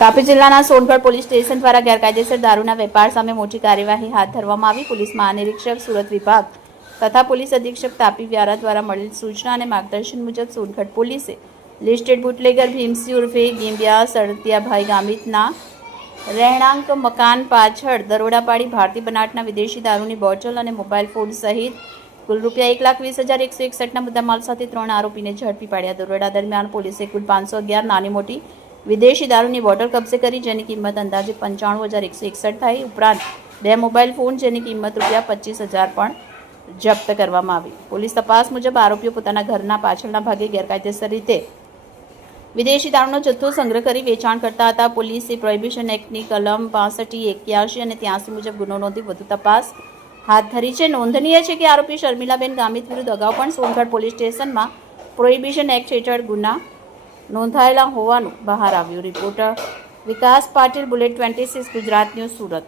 તાપી જિલ્લાના Songadh police station દ્વારા ગેરકાયદેસર દારૂના વેપાર સામે મોટી કાર્યવાહી હાથ ધરવામાં આવી. પોલીસ મહાનિરીક્ષક સુરત વિભાગ તથા પોલીસ અધિક્ષક તાપી વ્યારા દ્વારા મળેલ સૂચના અને માર્ગદર્શન મુજબ સોનગઢ પોલીસે લિસ્ટેડ બુટલેગર ભીમસિંહ ઉર્ફે ગીંબિયા સળતિયાભાઈ ગામિતના રહેણાંક મકાન પાછળ દરોડા પાડી ભારતીય બનાવટના વિદેશી દારૂની બોટલ અને મોબાઈલ ફોન સહિત કુલ ₹1,20,161ના મુદ્દામાલ સાથે 3 આરોપીને ઝડપી પાડ્યા. દરોડા દરમિયાન પોલીસે કુલ 511 નાની મોટી વિદેશી દારૂની બોટલ કબજે કરી, જેની કિંમત અંદાજે 95,161 થઈ. ઉપરાંત 2 મોબાઈલ ફોન જેની કિંમત ₹25,000 પણ જપ્ત કરવામાં આવી. પોલીસ તપાસ મુજબ આરોપીઓ પોતાના ઘરના પાછળના ભાગે ગેરકાયદેસર રીતે વિદેશી દારૂનો જથ્થો સંગ્રહ કરી વેચાણ કરતા હતા. પોલીસે પ્રોહિબિશન એક્ટની કલમ 65, 81 અને 83 મુજબ ગુનો નોંધી વધુ તપાસ હાથ ધરી છે. નોંધનીય છે કે આરોપી શર્મિલાબેન ગામિત વિરુદ્ધ અગાઉ પણ સોનગઢ પોલીસ સ્ટેશનમાં પ્રોહિબિશન એક્ટ હેઠળ ગુના નોંધાયેલા હોવાનું બહાર આવ્યું. રિપોર્ટર વિકાસ પાટીલ, બુલેટ 26, ગુજરાત ન્યૂઝ, સુરત.